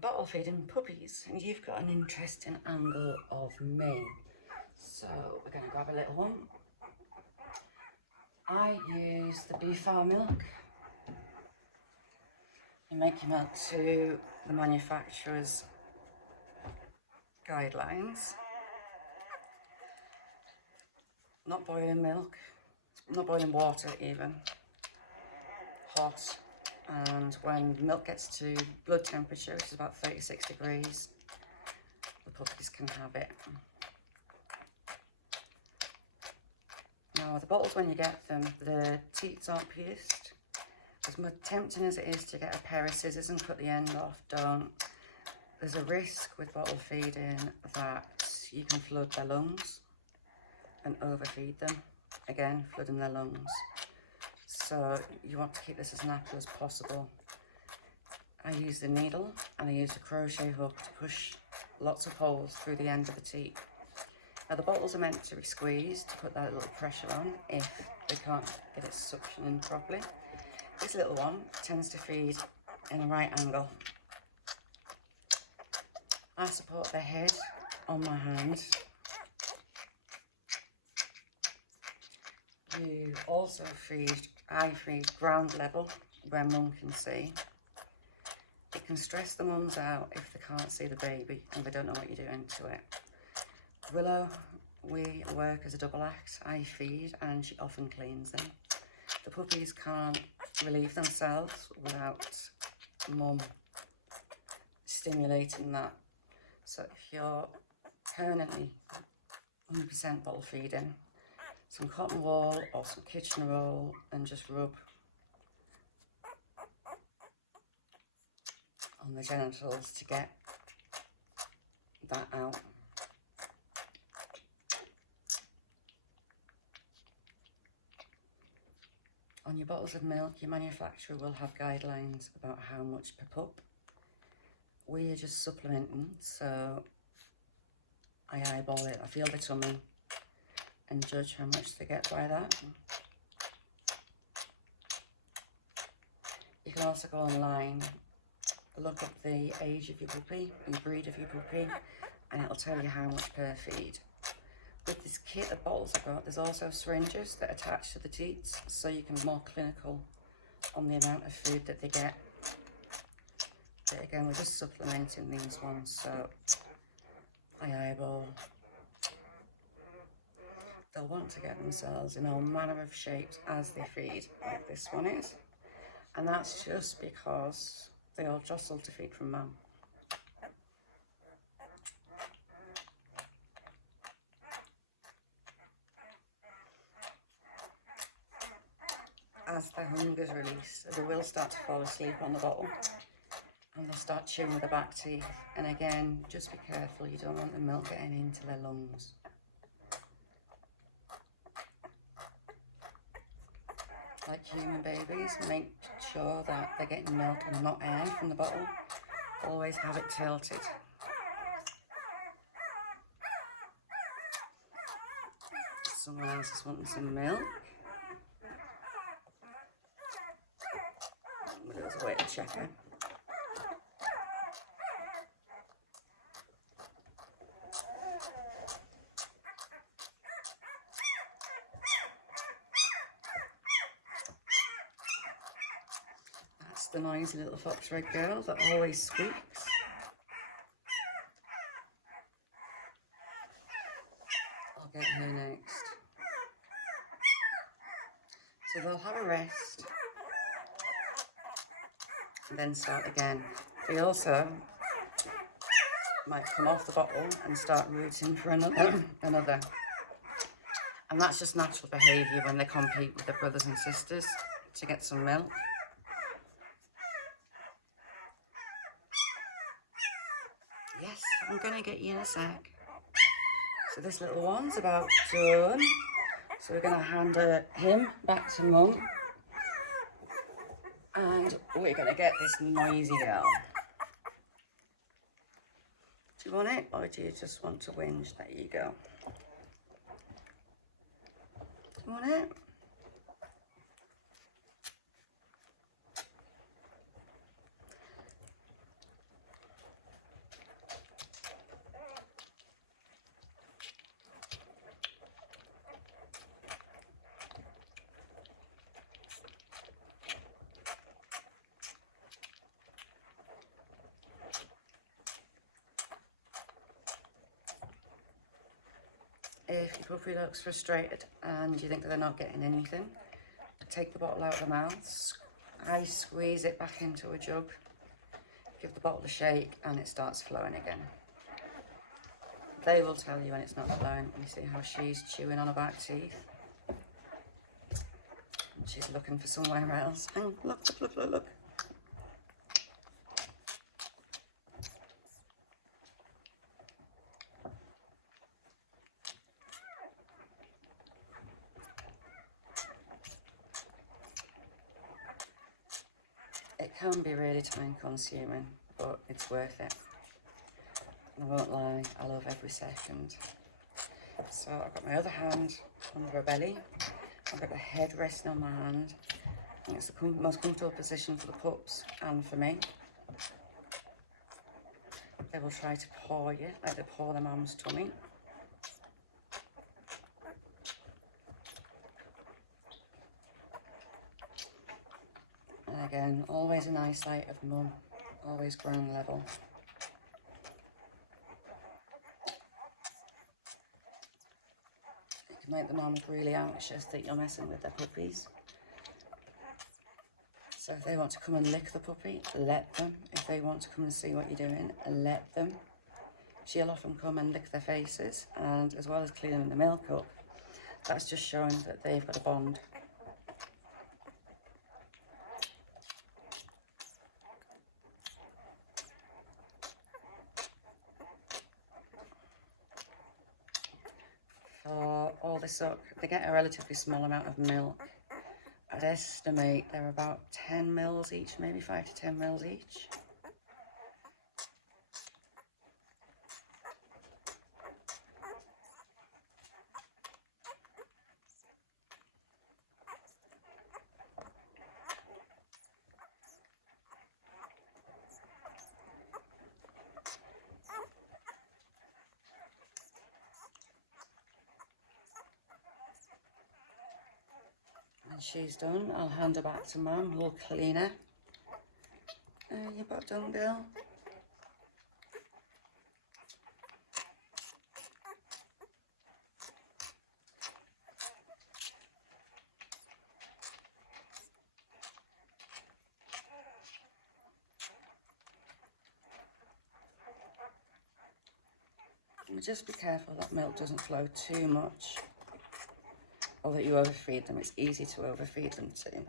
bottle feeding puppies, and you've got an interesting angle of me. So we're going to grab a little one. I use the beef farm milk. You make your milk to the manufacturer's guidelines. Not boiling milk, not boiling water even. Hot. And when milk gets to blood temperature, which is about 36 degrees, the puppies can have it. Now the bottles, when you get them, the teats aren't pierced. As much tempting as it is to get a pair of scissors and cut the end off, don't. There's a risk with bottle feeding that you can flood their lungs and overfeed them, again flooding their lungs. So you want to keep this as natural as possible. I use the needle and I use the crochet hook to push lots of holes through the end of the teat. Now the bottles are meant to be squeezed to put that little pressure on if they can't get it suctioning properly. This little one tends to feed in a right angle. I support the head on my hand. You also I feed ground level where mum can see. It can stress the mums out if they can't see the baby and they don't know what you're doing to it. Willow, we work as a double act. I feed and she often cleans them. The puppies can't relieve themselves without mum stimulating that. So if you're permanently 100% bottle feeding, some cotton wool or some kitchen roll and just rub on the genitals to get that out. On your bottles of milk, your manufacturer will have guidelines about how much per pup. We are just supplementing, so I eyeball it, I feel the tummy and judge how much they get by that. You can also go online, look up the age of your puppy and breed of your puppy, and it'll tell you how much per feed. With this kit of bottles I've got, there's also syringes that attach to the teats, so you can be more clinical on the amount of food that they get. But again, we're just supplementing these ones, so I eyeball. They'll want to get themselves in all manner of shapes as they feed, like this one is. And that's just because they all jostle to feed from mum. As their hunger's released, they will start to fall asleep on the bottle and they'll start chewing with their back teeth. And again, just be careful, you don't want the milk getting into their lungs. Like human babies, make sure that they're getting milk and not air from the bottle. Always have it tilted. Someone else is wanting some milk. There's a way to check it. That's the noisy little fox red girl that always squeaks. I'll get her next. So they'll have a rest and then start again. They also might come off the bottle and start rooting for another. And that's just natural behaviour when they compete with their brothers and sisters to get some milk. Yes, I'm going to get you in a sec. So this little one's about done. So we're going to hand him back to mum. And we're going to get this noisy girl. Do you want it, or do you just want to whinge? There you go. Do you want it? If your puppy looks frustrated and you think that they're not getting anything, take the bottle out of the mouth, I squeeze it back into a jug, give the bottle a shake, and it starts flowing again. They will tell you when it's not flowing. You see how she's chewing on her back teeth? She's looking for somewhere else. And look, look, look, look. It can be really time consuming, but it's worth it. I won't lie, I love every second. So I've got my other hand under her belly. I've got the head resting on my hand. And it's the most comfortable position for the pups and for me. They will try to paw you, like they paw their mum's tummy. And again, always an eyesight of mum, always ground level. It can make the mums really anxious that you're messing with their puppies. So if they want to come and lick the puppy, let them. If they want to come and see what you're doing, let them. She'll often come and lick their faces, and as well as cleaning the milk up, that's just showing that they've got a bond. For all this suck, they get a relatively small amount of milk. I'd estimate they're about 10 mils each, maybe 5 to 10 mils each. And she's done. I'll hand her back to Mum, who'll clean her. You got done, Bill. Just be careful that milk doesn't flow too much, or that you overfeed them. It's easy to overfeed them too.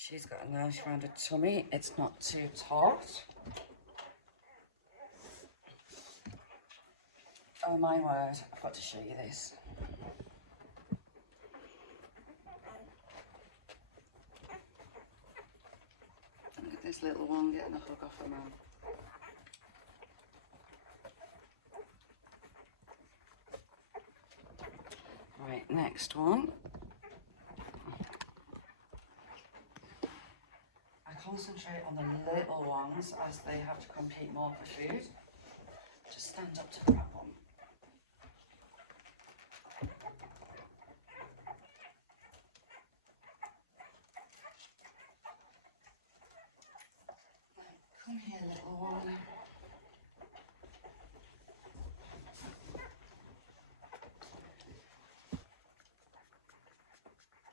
She's got a nice rounded tummy. It's not too taut. Oh my word, I've got to show you this. Look at this little one getting a hug off her mum. Right, next one. Concentrate on the little ones as they have to compete more for food. Just stand up to grab one. Come here, little one.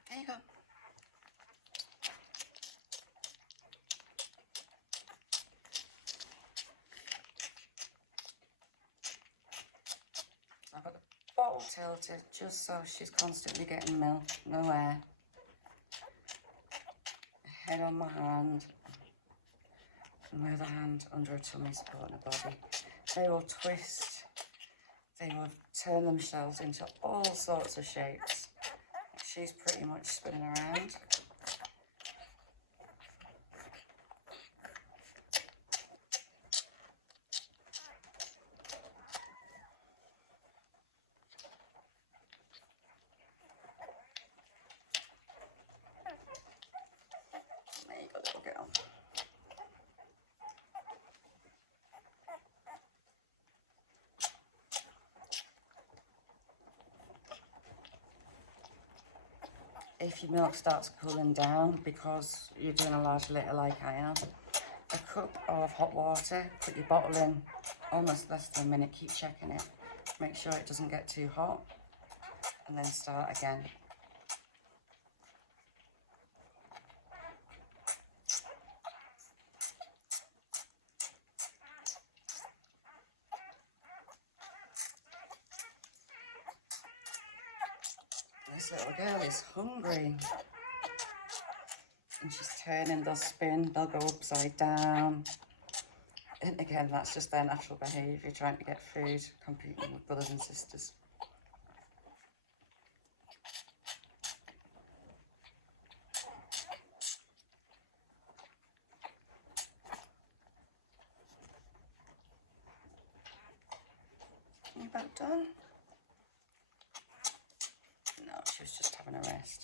There you go. I've got the bottle tilted just so she's constantly getting milk, no air. Head on my hand, and my other hand under her tummy supporting her body. They will twist they will turn themselves into all sorts of shapes. She's pretty much spinning around. There you go, little girl. If your milk starts cooling down because you're doing a large litter like I am, a cup of hot water, put your bottle in almost less than a minute, keep checking it, make sure it doesn't get too hot, and then start again. This little girl is hungry. And she's turning, they'll spin, they'll go upside down. And again, that's just their natural behaviour, trying to get food, competing with brothers and sisters. You about done? No, she was just having a rest.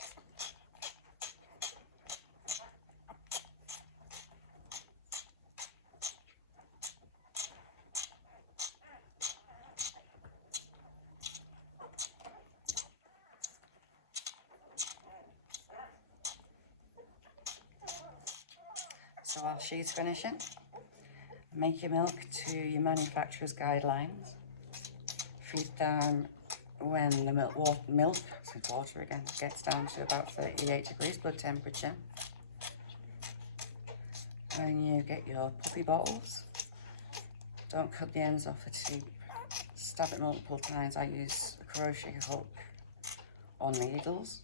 So while she's finishing, make your milk to your manufacturer's guidelines. Feed down when the water again, gets down to about 38 degrees blood temperature. When you get your puppy bottles, don't cut the ends off the tube. Stab it multiple times. I use a crochet hook or needles.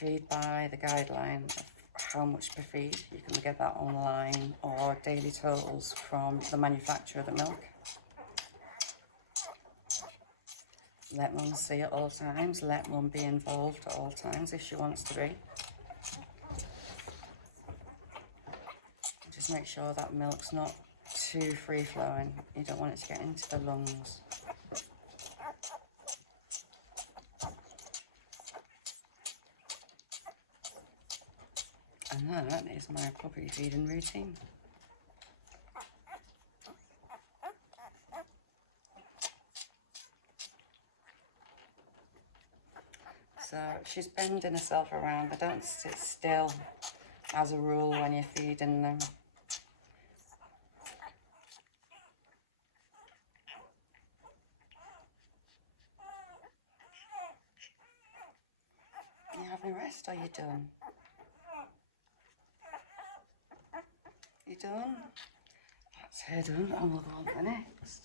Feed by the guideline of how much per feed. You can get that online or daily totals from the manufacturer of the milk. Let mum see at all times. Let mum be involved at all times if she wants to be. Just make sure that milk's not too free flowing. You don't want it to get into the lungs. And that is my puppy feeding routine. So she's bending herself around. I don't sit still as a rule when you're feeding them. Are you having a rest or are you done? You done? That's her done, and we'll go on to the next.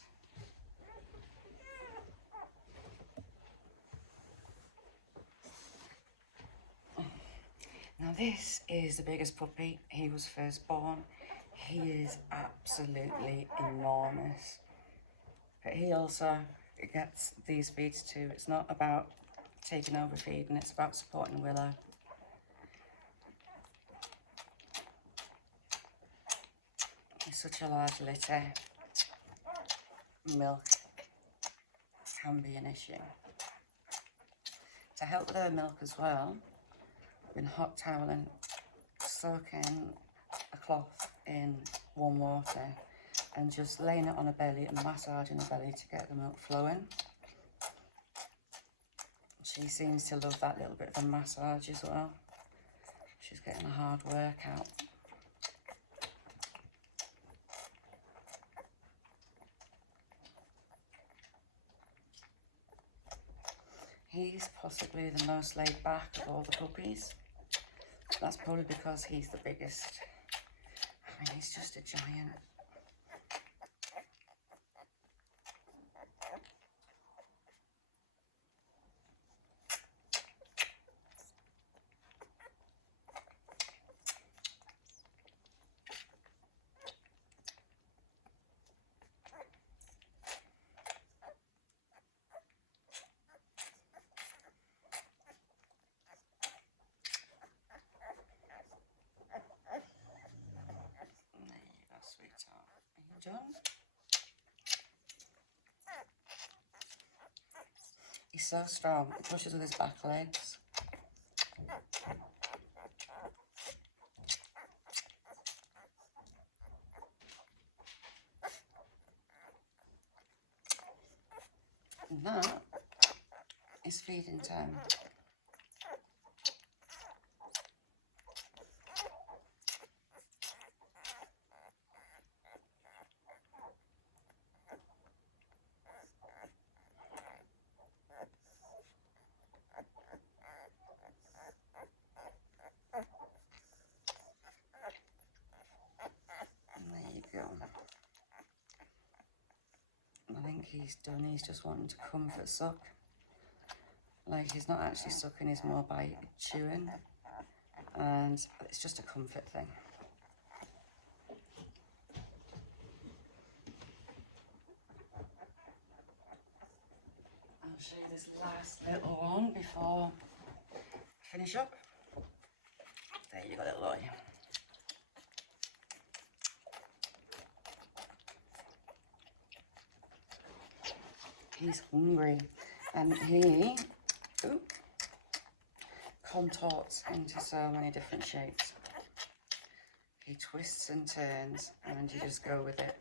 Now this is the biggest puppy. He was first born. He is absolutely enormous. But he also gets these feeds too. It's not about taking over feeding, it's about supporting Willow. He's such a large litter. Milk can be an issue. To help with her milk as well, I've been hot toweling, soaking a cloth in warm water and just laying it on her belly and massaging her belly to get the milk flowing. She seems to love that little bit of a massage as well. She's getting a hard workout. He's possibly the most laid back of all the puppies. That's probably because he's the biggest. I mean, he's just a giant. so strong. It pushes with his back legs. And that is feeding time. I think he's done. He's just wanting to comfort suck. Like, he's not actually sucking, he's more by chewing. And it's just a comfort thing. I'll show you this last little one before I finish up. There you go, little boy. He's hungry, and he contorts into so many different shapes. He twists and turns, and you just go with it.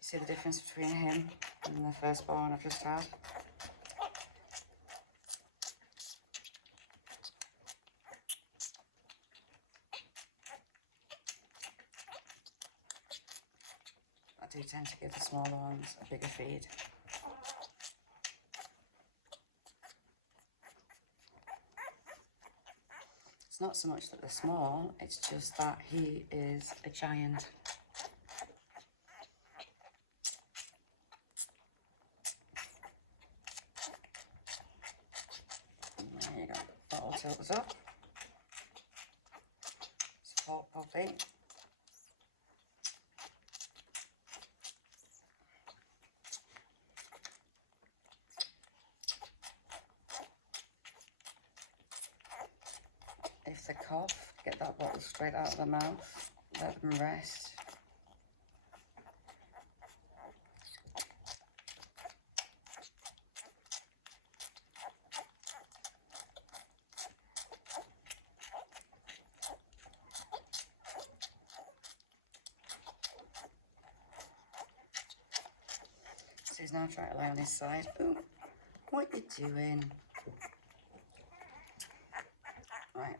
See the difference between him and the firstborn I've just had? I do tend to give the smaller ones a bigger feed. It's not so much that they're small, it's just that he is a giant. There you go, bottle tilts up. Support puppy. If they cough, get that bottle straight out of the mouth, let them rest. So he's now trying to lay on his side. Ooh, what are you doing? Right.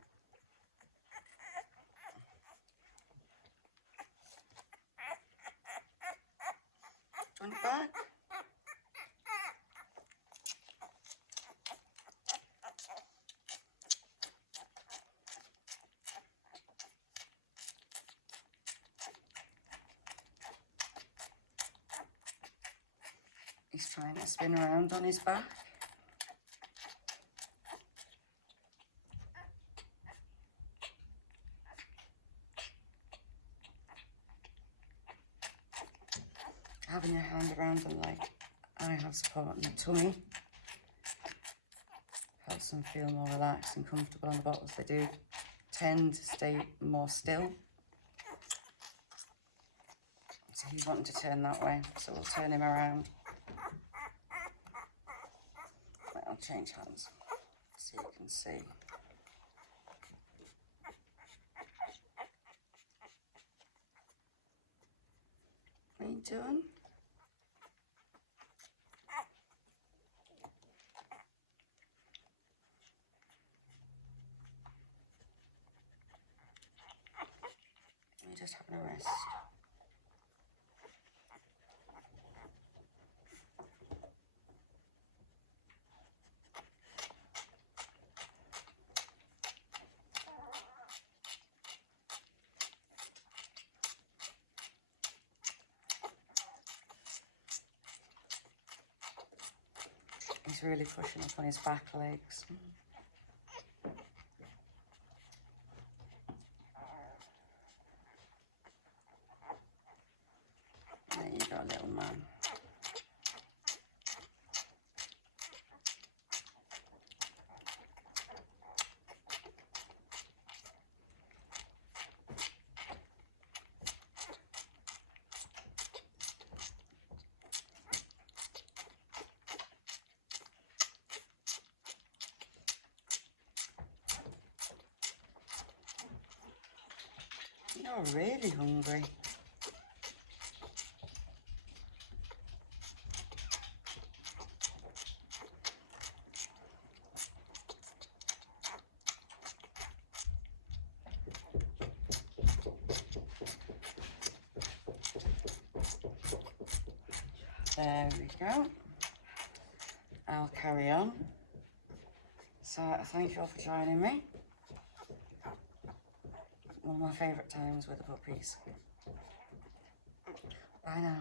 Do you want it back? He's trying to spin around on his back. Having your hand around them like I have support in the tummy helps them feel more relaxed and comfortable on the bottles. They do tend to stay more still. So he's wanting to turn that way, so we'll turn him around. Right, I'll change hands so you can see. What are you doing? You're just having a rest. He's really pushing up on his back legs. There you go, little man. You're really hungry. There we go. I'll carry on. So thank you all for joining me. One of my favourite times with the puppies. Bye now.